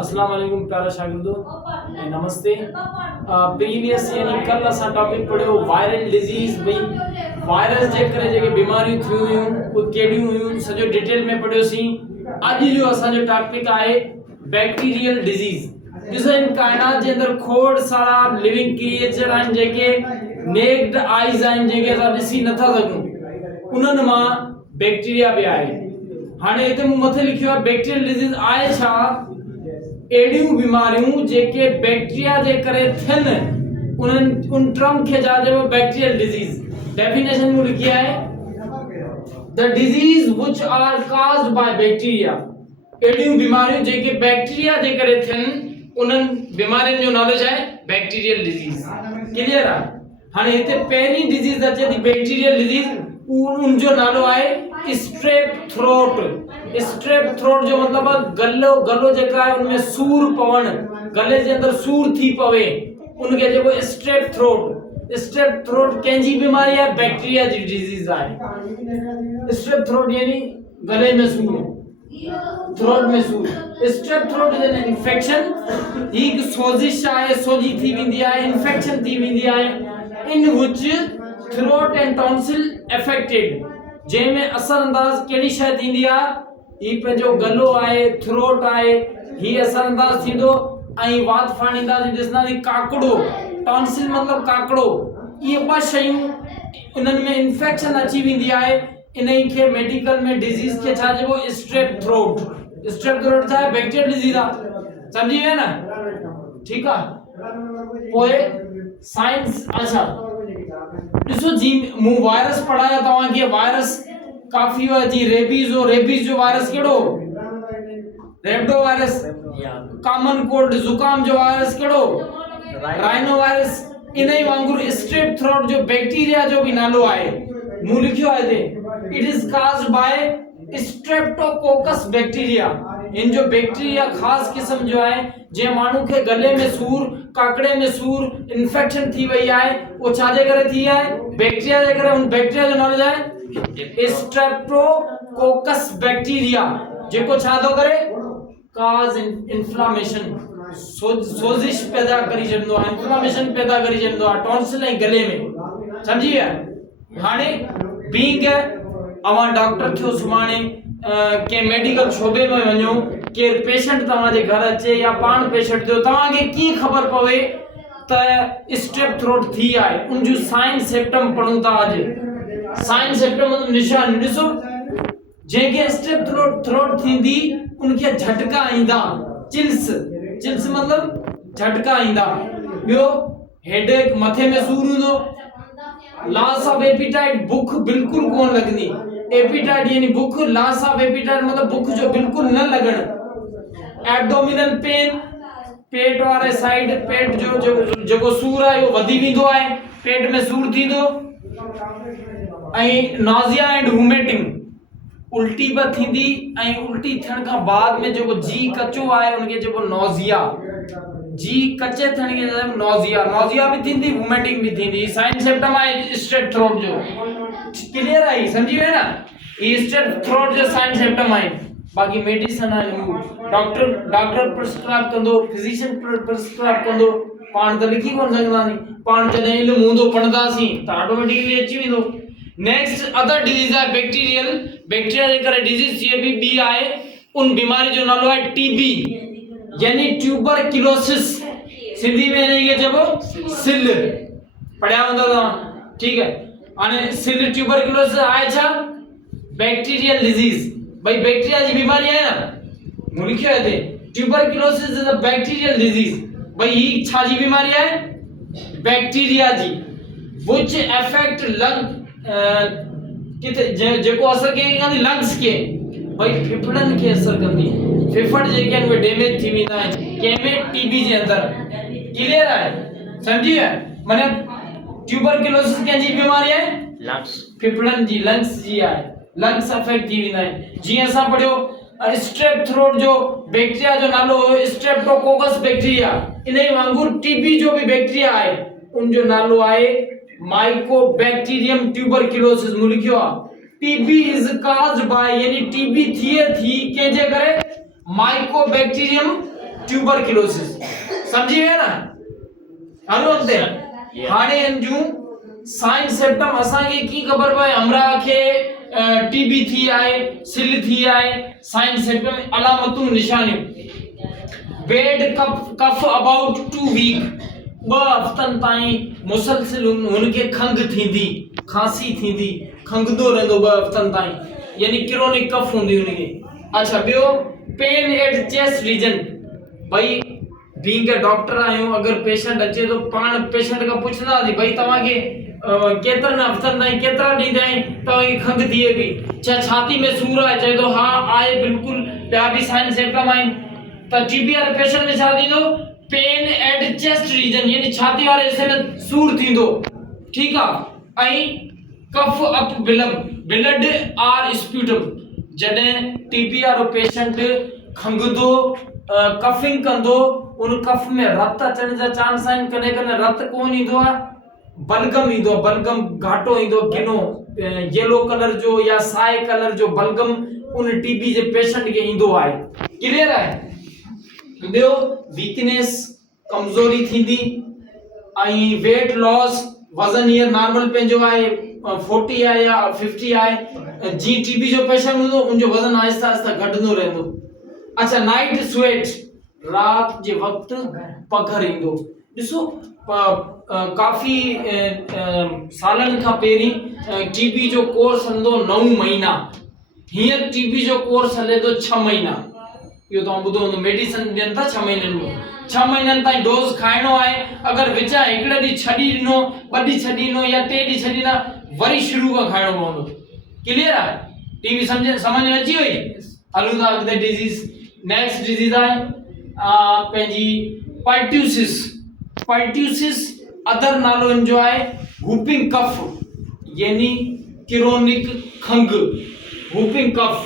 अस्सलाम वालेकुम प्यारा शागिर्दो, नमस्ते। प्रीवियस यानी कल असां टॉपिक पढ़ियो वायरल डिजीज। भई वायरस जे करे जेके बीमारियूं थी हुयूं वो केडियूं हुयूं सॼो डिटेल में पढ़ियोसीं। अॼु जो असांजो टॉपिक आहे बैक्टीरियल डिजीज। ॾिसो इन काइनात जे अंदर खोड़ सारा लिविंग क्रिएचर आहिनि जेके नेक्ड आइज आहिनि, जेके असां ॾिसी नथा सघूं। उन्हनि मां बैक्टीरिया बि आहे। हाणे हिते मूं मथे लिखियो आहे बैक्टीरियल डिजीज आहे छा? एडियूं बीमारियूं जेके बैक्टीरिया जे करे थियनि, उन टर्म खे छा चइबो? Bacterial disease. डेफिनेशन में लिखी है the disease which are caused by bacteria. एडियूं बीमारियूं जेके बैक्टीरिया जे करे थियनि, उन्हनि बीमारियुनि जो नालो छा आहे? Bacterial disease. क्लियर आहे? हाणे हिते पहिरीं डिजीज अचे थी बैक्टीरियल डिजीज, उन जो नालो आहे स्ट्रेप थ्रोट। स्ट्रेप थ्रोट जो मतलब गलो जेका है उनमें सूर पवण, गले जे अंदर सूर थी पवे, उनके जेको स्ट्रेप थ्रोट। स्ट्रेप थ्रोट कंहिंजी बीमारी है? बैक्टीरिया जी डिजीज है। स्ट्रेप थ्रोट यानी गले में सूर, थ्रोट में सूर। Strep throat is an infection. ही सोजिश है, सोजी थी विंदी है, इन्फेक्शन थी विंदी है in which throat and tonsil affected. जंहिंमें असरअंदाज कहिड़ी शइ थींदी आहे? ही पंहिंजो गलो आहे, थ्रोट आहे, ही असरअंदाज थींदो। ऐं वात फाणींदासीं, ॾिसंदासीं काकड़ो, टॉन्सिल मतलब काकड़ो। ये ॿ शयूं इन्हनि में इन्फेक्शन अची वेंदी आहे। इन्ही खे मेडिकल में डिजीज के छा चइबो? Strep throat. स्ट्रेप थ्रोट छा आहे? बैक्टीरियल डिजीज आहे। समझी विया न? ठीक आहे। पोइ साइंस। अच्छा ॾिसो जी, मूं वायरस पढ़ाया तव्हांखे। वायरस काफ़ी हुआ जी। रेबीज जो वायरस केड़ो? रेबडो वायरस। कॉमन कोल्ड जुकाम जो वायरस केड़ो? Rhino virus. इन्ही वांगुर स्ट्रेप थ्रोट जो बैक्टीरिया जो भी नालो आहे। मूं लिखियो आहे हिते, it is caused by streptococcus bacteria. इन जो बैक्टीरिया खास किस्म जो है, जे मानू के गले में सूर, काकड़े में सूर, इन्फेक्शन थी वई है, वो छाजे करे थी है? बैक्टीरिया जे करे। उन बैक्टीरिया जो नालो है स्ट्रेप्टोकोकस बैक्टीरिया, जेको छा थो करे? काज इन्फ्लेमेशन, सोजिश पैदा करी छॾंदो आहे, इन्फ्लेमेशन पैदा करी छॾंदो आहे टॉन्सिल ऐं गले में। समझी विया? हाणे बींग अवां डॉक्टर थियो सुभाणे के मेडिकल शोबे में वञो, केर पेशेंट तव्हांजे घर अचे या पाण पेशेंट थियो, तव्हांखे कीअं ख़बर पवे त स्ट्रेप थ्रोट थी आहे? उन जो साइन सिम्पटम पढ़ूं था अॼु। साइन सिम्पटम मतलब निशान। ॾिसो, जेके स्ट्रेप थ्रोट थींदी उनके झटका ईंदा, चिल्स मतलब झटका ईंदा। ॿियो हेडेक, मथे में सूर हूंदो। लॉस ऑफ एपिटाइट, भूख बिल्कुल कोन लगनी। एपिटाइट यानी भूख, लॉस ऑफ एपिटाइट मतलब भूख जो बिल्कुल न लगण। एब्डोमिनल पेन, पेट वारे साइड, पेट जो जेको सूर आहे वो वधी वेंदो आहे, पेट में सूर थींदो। ऐं नॉजिया एंड वोमिटिंग, उल्टी बि थींदी। ऐं उल्टी थियण खां बाद में जेको जी कचो आहे उनके जेको नॉजिया, जी कचे थियण खे नॉजिया भी थींदी, वोमिटिंग भी थींदी। साइन सिम्पटम आहे स्ट्रेप थ्रोट जो। क्लियर आहे? समझी विया न? ये स्ट्रेप थ्रोट जो साइन सिम्पटम आहे। बाकी मेडिसिन आहे, डॉक्टर प्रिस्क्राइब कंदो, फिजिशियन प्रिस्क्राइब कंदो। पाण त लिखी कोन सघंदासीं। पाण जॾहिं इल्मु हूंदो पढ़ंदासीं त ऑटोमेटिकली अची वेंदो। नेक्स्ट अदर डिजीज आहे बैक्टीरियल। बैक्टीरिया जे करे डिजीज ये भी बी आहे। उन बीमारी जो नालो आहे टीबी यानी ट्यूबरक्लोसिस। सिंधी में इनके चइबो सिल। पढ़िया हूंदा तव्हां? ठीक है। हाणे सिल ट्यूबरक्लोसिस आहे छा? Bacterial disease. भाई बैक्टीरिया जी बीमारी आहे न, मूं लिखियो आहे हिते tuberculosis is a bacterial disease. भाई ही छा जी बीमारी आहे? बैक्टीरिया जी, व्हिच अफेक्ट लंग, जेको असर कंदी लंग्स के। भाई फेफड़न के असर कंदी। फेफड़ जेके आहिनि उहे डैमेज थी वेंदा आहिनि कंहिंमें? टीबी जे अंदर। क्लियर आहे? समझी विया? माने ट्यूबरक्लोसिस कंहिंजी बीमारी आहे? लंग्स, फेफड़न जी, लंग्स जी आहे। लंग्स अफेक्ट थी वेंदा आहिनि। जीअं असां पढ़ियो स्ट्रेप थ्रोट जो बैक्टीरिया जो नालो हुयो स्ट्रेप्टोकोकस बैक्टीरिया। इन्ही वांगुर टीबी जो भी बैक्टीरिया आहे, उन जो नालो आहे माइकोबैक्टीरियम ट्यूबरक्लोसिस। मूं लिखियो आहे टीबी इज काज्ड बाय, यानी टीबी थिए थी कंहिंजे करे? माइकोबैक्टीरियम ट्यूबरक्लोसिस समझी वे ना हलो ते हाणे जूं साइन सिम्टम असा के की खबर पए हमरा के टीबी थी आए सिल थी आए साइन सिम्टम अलामतूं निशानियूं बेड कफ अबाउट 2 वीक 2 हफ्तन ताईं मुसलसिल उनके खंग थींदी खांसी थींदी खंगदो रहंदो 2 हफ्तन ताईं यानी क्रोनिक कफ हुंदी उनके अच्छा बियो पेन एट चेस्ट रीजन भाई बीइंग ए डॉक्टर आयो अगर पेशेंट अचे तो पान पेशेंट का पूछना थी भाई तवा के केतरन हफ्तन ताईं केतरा डी ताईं तवा की खंग थिए गई छाती में सूर आहे चए तो हां आए बिल्कुल ॿिया बि साइन सिम्टम आहिनि त टीबी वारे पेशेंट में छा थींदो पेन एट चेस्ट रीजन यानी छाती वारे हिस्से में सूर थींदो ठीक आहे ऐं कफ अप ब्लड आर स्प्यूटम जॾहिं टीबी वारो पेशेंट खंगदो कफिंग कंदो उन कफ में रत अचण जा चांस आहिनि कॾहिं कॾहिं रत कोन ईंदो आहे बलगम ईंदो बलगम घाटो ईंदो किनो येलो कलर जो या साए कलर जो बलगम उन टीबी जे पेशेंट के ईंदो आहे क्लियर आहे बियो वीकनेस कमजोरी थींदी आई वेट लॉस वजन ये नॉर्मल पेंजो आहे 40 आहे या 50 आहे जी टीबी जो पेशेंट हूंदो उनजो वजन आहिस्ता आहिस्ता घटंदो रहंदो अच्छा नाइट स्वेट रात जे वक्त पघर ईंदो ॾिसो काफी सालन खां पहिरीं टीबी जो कोर्स हलंदो 9 महीना हींअर टीबी जो कोर्स हले तो 6 महीना यो तो ॿुधो हूंदो मेडिसिन ॾियनि था 6 महीननि में 6 महीननि ताईं डोज खाइणो आहे अगर विचा हिकड़े ॾींहुं छॾी ॾिनो 2 ॾींहुं छॾी ॾिनो या 3 ॾींहुं छॾी ॾिना वरी शुरू खां खाइणो पवंदो क्लियर आहे टीबी समझ में अची वई हलूं था अॻिते डिजीज नेक्स्ट डिजीज आहे पंहिंजी पर्ट्यूसिस अदर नालो जो आहे whooping कफ यानी क्रोनिक खंग whooping कफ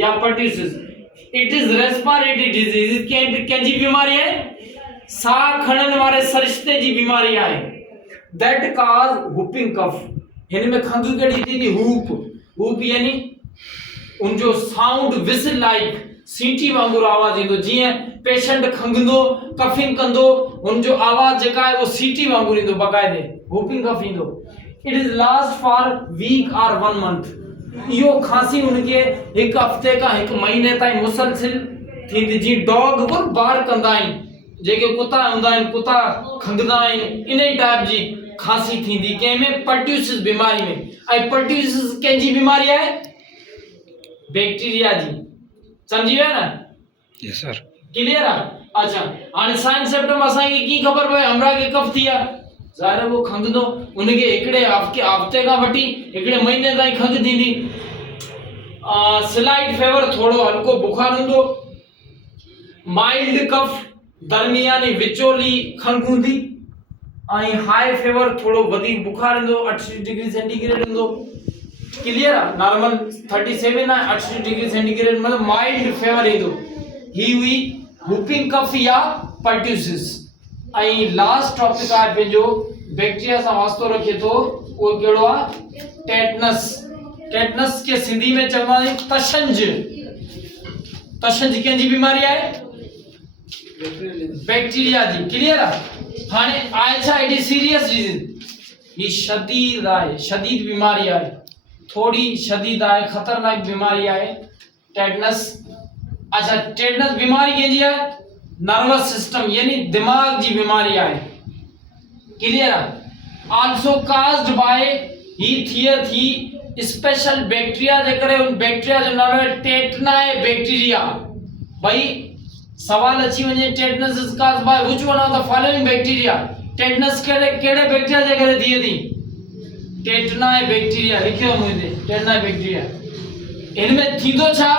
या pertussis it is respiratory disease कंहिंजी बीमारी आहे साह खणण वारे सरिश्ते जी बीमारी आहे दैट काज whooping कफ हिन में खंग कड़ी थी हूप यानी उन जो साउंड विसल लाइक सीटी वांगुरु आवाज ईंदो जीअं पेशेंट खंगंदो कफिंग कंदो उन जो आवाज जेका आहे वो सीटी वांगुरु ईंदो बकायदे whooping कफ ईंदो it is last for week और 1 मंथ यो खांसी उनके एक हफ्ते का 1 महीने ताईं मुसलसिल थींदी जी डॉग को बार कंदा आहिनि जेके कुत्ता हूंदा आहिनि कुत्ता खंगदा आहिनि इन टाइप जी खांसी थींदी कंहिंमें पर्ट्यूसिस बीमारी में ऐं पर्ट्यूसिस कंहिंजी बीमारी आहे बैक्टीरिया जी समझी विया ना यस सर क्लियर है अच्छा हाणे साइन सिम्टम असा की खबर पए हमरा के कफ थिया ज़ाहिर वो खंगदो उनके एकड़े हफ्ते का वठी एकड़े महीने ताईं खंग थींदी स्लाइट फीवर थोड़ो हल्को बुखार हुंदो माइल्ड कफ दरमियानी विचोली खंग हुंदी आई हाई फीवर थोड़ो वधिक बुखार हुंदो 80 डिग्री सेंटीग्रेड हुंदो क्लियर है नॉर्मल 37 है 80 डिग्री सेंटीग्रेड मतलब माइल्ड फीवर ईंदो ही हुई whooping कफ या पर्ट्यूसिस आई लास्ट टॉपिक आहे पंहिंजो बैक्टीरिया सां वास्तो रखे तो वो केड़ो आहे टेटनस के सिंधी में चवंदा आहिनि तशंज कंहिंजी बीमारी आहे बैक्टीरिया जी क्लियर आहे हाणे आहे छा एडी सीरियस डिजीज ये शदीद बीमारी आहे थोड़ी शदीद आहे खतरनाक बीमारी आहे टेटनस अच्छा टेटनस बीमारी कंहिंजी आहे नर्वस सिस्टम यानी दिमाग जी बीमारी आहे क्लियर आहे आल्सो काज्ड बाय ही थियर थी स्पेशल बैक्टीरिया जे करे उन बैक्टीरिया जो नालो है टेटनाए बैक्टीरिया भाई सवाल अची वने tetanus is caused by which one of the following bacteria tetanus केड़े बैक्टीरिया जे करे थिए थी टेटनाए बैक्टीरिया लिखियो मुझे टेटनाए बैक्टीरिया इनमें थींदो छा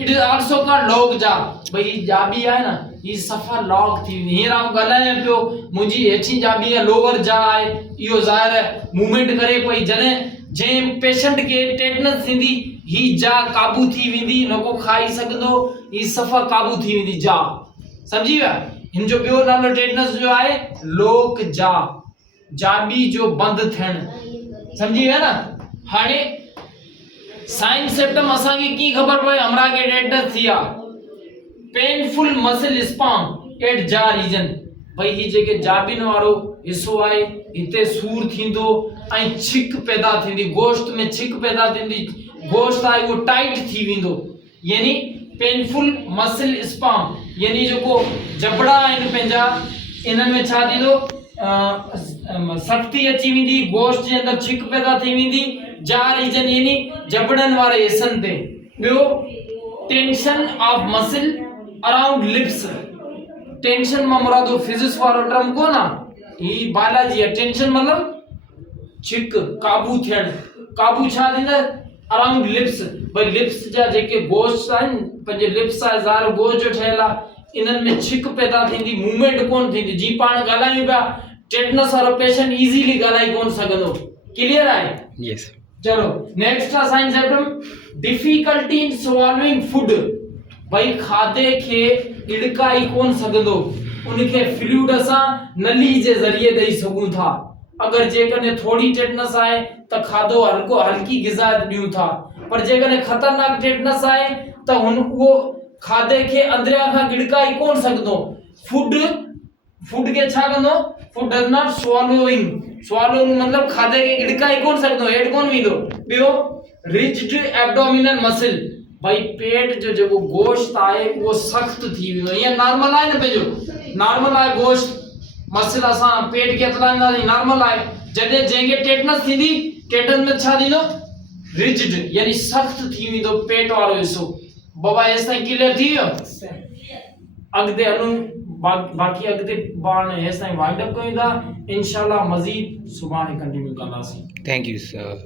it is also called log जा भाई जाबी है ना ये सफा लॉग थी हींअर आऊं ॻाल्हायां पियो मुंहिंजी हेठी जाबी आहे लोअर जा आहे इहो ज़ाहिर आहे मूवमेंट करे पई जॾहिं जंहिं पेशेंट के टेटनस थींदी ही जा काबू थी वेंदी न को खाई सघंदो ही सफा काबू थी वेंदी जा समझी विया हिन जो ॿियो नालो टेटनस जो आहे लोक जा जाबी जो बंदि थियणु समझी विया न हाणे साइन सिम्टम असांखे की ख़बर पए हमरा के टेटनस थी आहे पेनफुल मसल स्पाम एट जा रीजन भाई ही जेके जाबिन वारो हिस्सो आहे हिते सूर थींदो ऐं छिक पैदा थींदी गोश्त में छिक पैदा थींदी गोश्त आहे वो टाइट थी वेंदो यानी पेनफुल मसल स्पाम यानी जेको जबड़ा आहिनि पंहिंजा इन्हनि में छा थींदो सख्ती अची वेंदी गोश्त जे अंदरि छिक पैदा थी वेंदी जा रीजन यानी जबड़नि वारे हिस्सनि ते ॿियो tension of muscle around lips tension में मुरादो फिजिक्स वारो टर्म को ना ही बायोलॉजी है टेंशन मतलब छिक काबू थियण काबू छा थींदा अराउंड लिप्स भाई लिप्स जा जेके गोश्त आहिनि पंहिंजे लिप्स आहे ज़ार गोश्त जो ठहियल आहे इन्हनि में छिक पैदा थींदी मूवमेंट कोन थींदी जी पाण ॻाल्हायूं पिया टेटनस वारो पेशेंट इजीली ॻाल्हाए कोन सघंदो क्लियर आहे यस चलो नेक्स्ट आहे science atom difficulty in swallowing food भाई खाधे के इड़काई कोन सघंदो उनके फ्लूइड असां नली जे ज़रिए ॾेई सघूं था अगर जेकॾहिं थोड़ी टेटनस आहे त खाधो हल्को हल्की ग़िज़ा ॾियूं था पर जेकॾहिं खतरनाक टेटनस आहे त हुन उहो खाधे के अंदरियां खां गिड़काई कोन सघंदो फूड के छा कंदो फूड डज नॉट स्वॉलोइंग मतलब खाधे के गिड़काई कोन सघंदो हेठ कोन वेंदो ॿियो रिजिड एब्डोमिनल मसल भाई पेट जो जेको गोश्त आहे वो सख्त थी वेंदो ये नॉर्मल आहे न पंहिंजो नॉर्मल आहे गोश्त मसल असां पेट के हथलाईंदासीं नॉर्मल आहे जॾहिं जंहिंखे टेटनस थींदी टेटन में छा थींदो रिजिड यानी सख्त थी वेंदो पेट वारो हिस्सो बाबा हेसि ताईं क्लियर थी वियो अॻिते हलूं बाक़ी अॻिते पाण हेसि ताईं वाइंड अप कयूं था इंशाल्लाह मज़ीद सुभाणे कंटिन्यू कंदासीं थैंक यू सर।